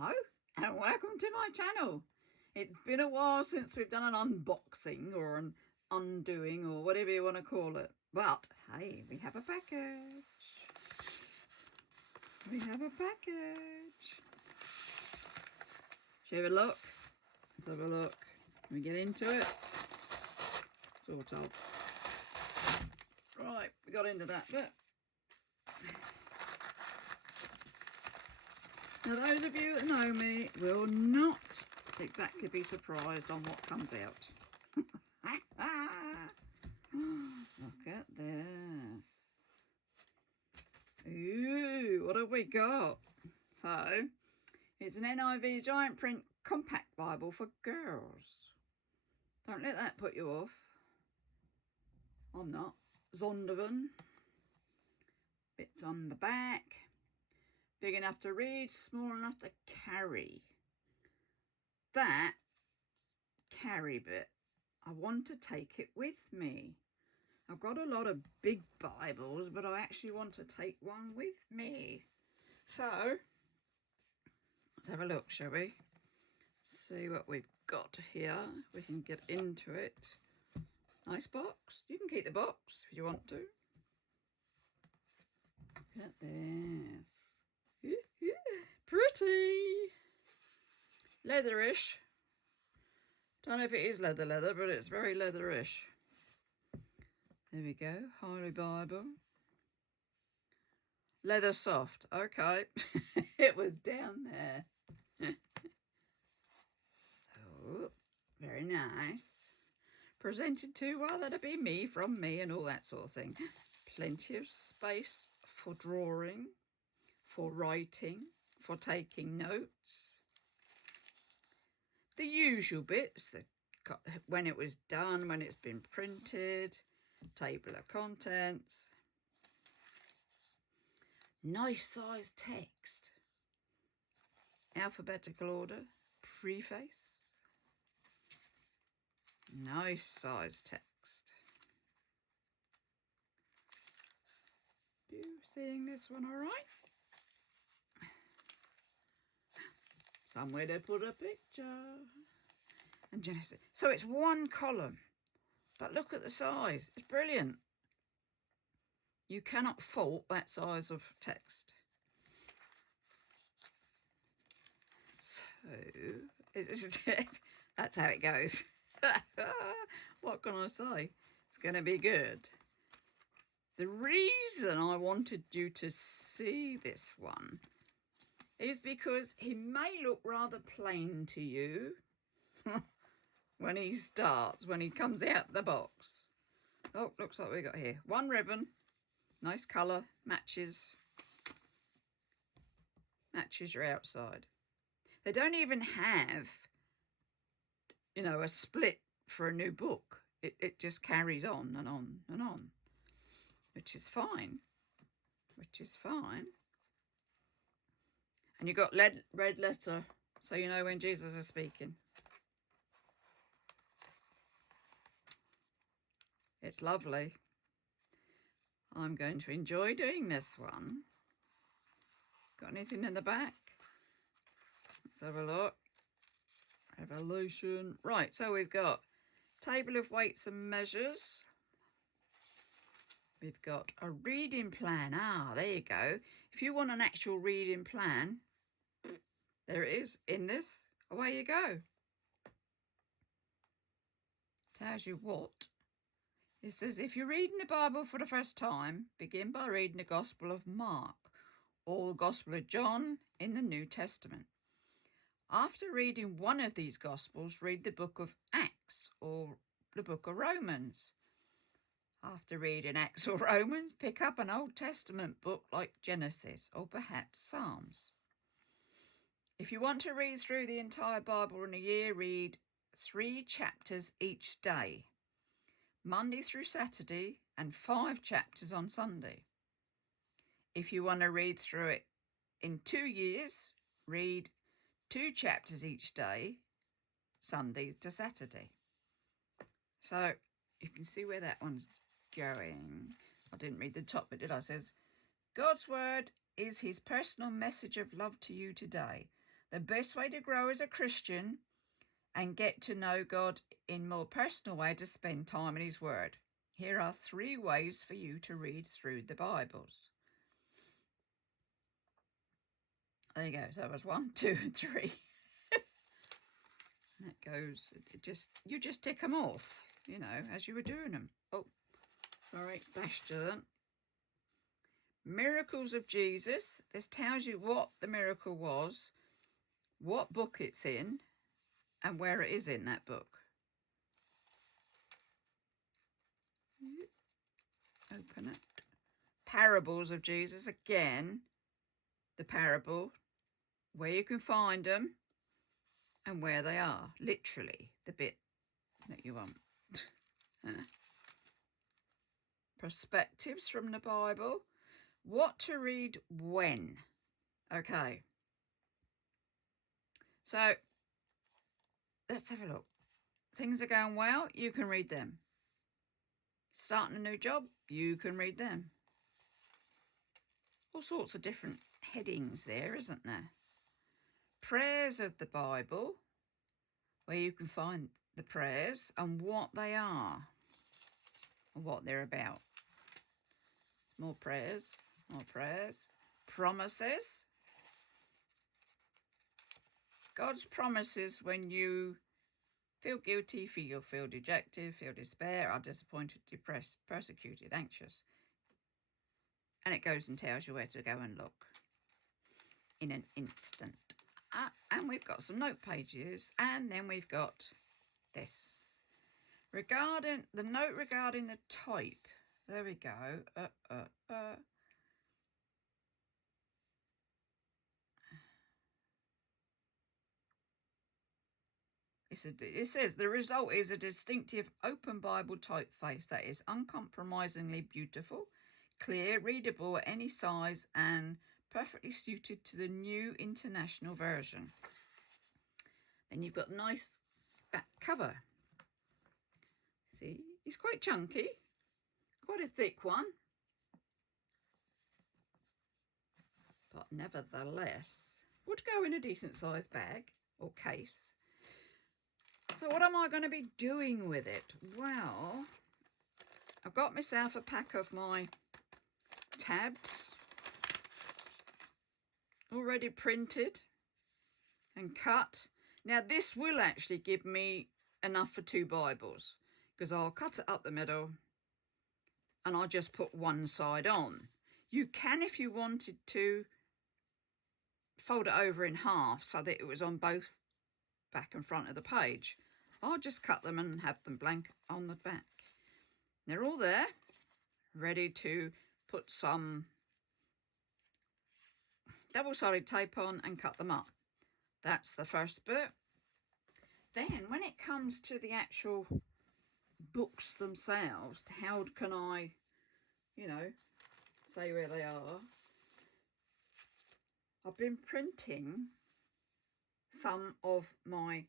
Hello and welcome to my channel. It's been a while since we've done an unboxing or an undoing or whatever you want to call it. But hey, we have a package. We have a package. Shall we have a look? Let's have a look. Can we get into it? Sort of. Right, we got into that bit. Now those of you that know me will not exactly be surprised on what comes out. Look at this. Ooh, what have we got? So, it's an NIV giant print compact Bible for girls. Don't let that put you off. I'm not. Zondervan. Bits on the back. Big enough to read, small enough to carry. That carry bit, I want to take it with me. I've got a lot of big Bibles, but I actually want to take one with me. So, let's have a look, shall we? See what we've got here. We can get into it. Nice box. You can keep the box if you want to. Look at this. Pretty. Leatherish. Don't know if it is leather, but it's very leatherish. There we go. Holy Bible. Leather soft. Okay. It was down there. Oh, very nice. Presented to, well, that'd be me, from me, and all that sort of thing. Plenty of space for drawing, for writing, for taking notes. The usual bits, when it was done, when it's been printed, table of contents. Nice sized text. Alphabetical order, preface. Nice sized text. You seeing this one all right? Somewhere to put a picture. And Genesis. So it's one column. But look at the size. It's brilliant. You cannot fault that size of text. So, that's how it goes. What can I say? It's going to be good. The reason I wanted you to see this one is because he may look rather plain to you when he starts, when he comes out the box. Oh, looks like we got here. One ribbon, nice colour, matches your outside. They don't even have, you know, a split for a new book. It just carries on and on and on, which is fine, And you got red letter, so you know when Jesus is speaking. It's lovely. I'm going to enjoy doing this one. Got anything in the back? Let's have a look. Revolution. Right, so we've got table of weights and measures. We've got a reading plan. Ah, there you go. If you want an actual reading plan, there it is in this. Away you go. Tells you what. It says, if you're reading the Bible for the first time, begin by reading the Gospel of Mark or the Gospel of John in the New Testament. After reading one of these Gospels, read the book of Acts or the book of Romans. After reading Acts or Romans, pick up an Old Testament book like Genesis or perhaps Psalms. If you want to read through the entire Bible in a year, read 3 chapters each day, Monday through Saturday, and 5 chapters on Sunday. If you want to read through it in 2 years, read 2 chapters each day, Sunday to Saturday. So you can see where that one's going. I didn't read the top bit, did I? It says, God's word is his personal message of love to you today. The best way to grow as a Christian and get to know God in more personal way to spend time in His Word. Here are 3 ways for you to read through the Bibles. There you go. So that was 1, 2, and 3. And it goes. You just tick them off, you know, as you were doing them. Oh, sorry, bashed you then. Miracles of Jesus. This tells you what the miracle was, what book it's in, and where it is in that book. Open it. Parables of Jesus. Again, the parable, where you can find them and where they are. Literally, the bit that you want. Perspectives from the Bible. What to read when. Okay. So, let's have a look. Things are going well, you can read them. Starting a new job, you can read them. All sorts of different headings there, isn't there? Prayers of the Bible, where you can find the prayers and what they are and what they're about. More prayers, more prayers. Promises. God's promises when you feel guilty, feel dejected, feel despair, are disappointed, depressed, persecuted, anxious. And it goes and tells you where to go and look in an instant. And we've got some note pages, and then we've got this. Regarding the note regarding the type. There we go. It says the result is a distinctive open Bible typeface that is uncompromisingly beautiful, clear, readable at any size, and perfectly suited to the New International Version. Then you've got a nice back cover. See, it's quite chunky, quite a thick one, but nevertheless would go in a decent sized bag or case. So what am I going to be doing with it? Well, I've got myself a pack of my tabs already printed and cut. Now this will actually give me enough for 2 Bibles, because I'll cut it up the middle and I'll just put one side on. You can, if you wanted to, fold it over in half so that it was on both back and front of the page. I'll just cut them and have them blank on the back. They're all there, ready to put some double-sided tape on and cut them up. That's the first bit. Then when it comes to the actual books themselves, how can I, say where they are? I've been printing some of my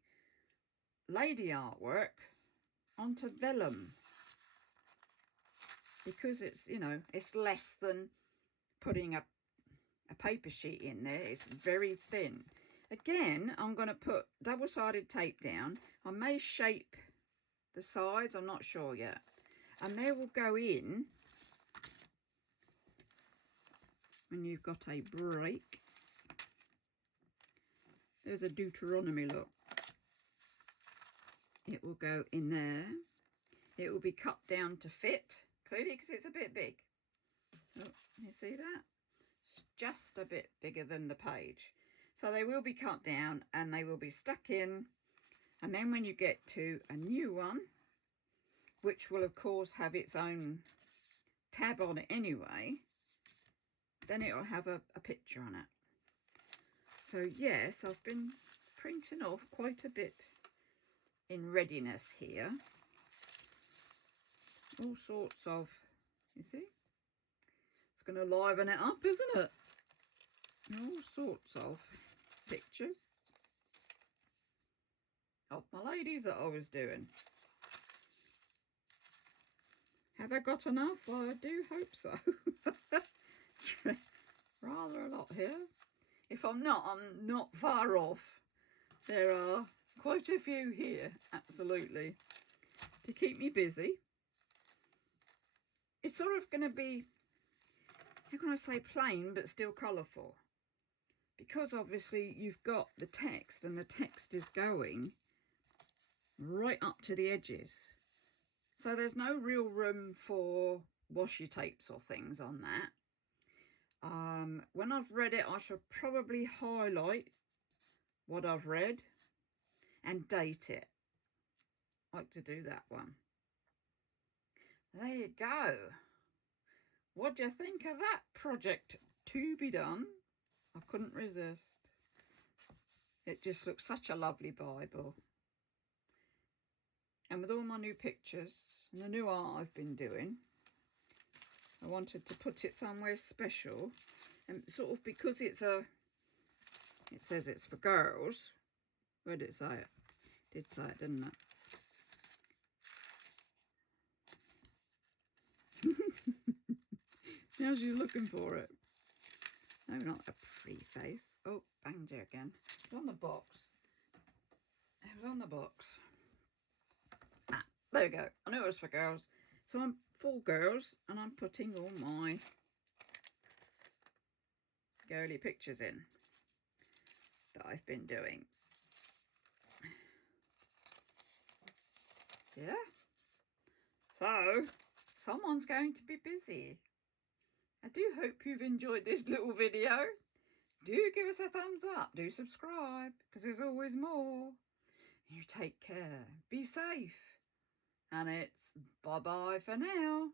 lady artwork onto vellum, because it's, it's less than putting a paper sheet in there. It's very thin. Again, I'm going to put double-sided tape down. I may shape the sides, I'm not sure yet. And they will go in when you've got a break. There's a Deuteronomy, look. It will go in there. It will be cut down to fit, clearly, because it's a bit big. Oh, you see that? It's just a bit bigger than the page. So they will be cut down and they will be stuck in. And then when you get to a new one, which will of course have its own tab on it anyway, then it will have a picture on it. So yes, I've been printing off quite a bit in readiness here. All sorts of, you see? It's going to liven it up, isn't it? All sorts of pictures of my ladies that I was doing. Have I got enough? Well, I do hope so. Rather a lot here. If I'm not far off. There are quite a few here, absolutely, to keep me busy. It's sort of going to be, how can I say, plain but still colourful. Because obviously you've got the text, and the text is going right up to the edges. So there's no real room for washi tapes or things on that. When I've read it, I should probably highlight what I've read and date it. I like to do that one. There you go. What do you think of that project to be done? I couldn't resist. It just looks such a lovely Bible. And with all my new pictures and the new art I've been doing, I wanted to put it somewhere special. And sort of because it says it's for girls. Where did it say it? It did say it, didn't it? Now she's looking for it. No, not a preface. Oh, banged you again. It was on the box. It was on the box. Ah, there we go. I knew it was for girls. So I'm for girls, and I'm putting all my girly pictures in that I've been doing. Yeah. So, someone's going to be busy. I do hope you've enjoyed this little video. Do give us a thumbs up. Do subscribe, because there's always more. You take care. Be safe. And it's bye-bye for now.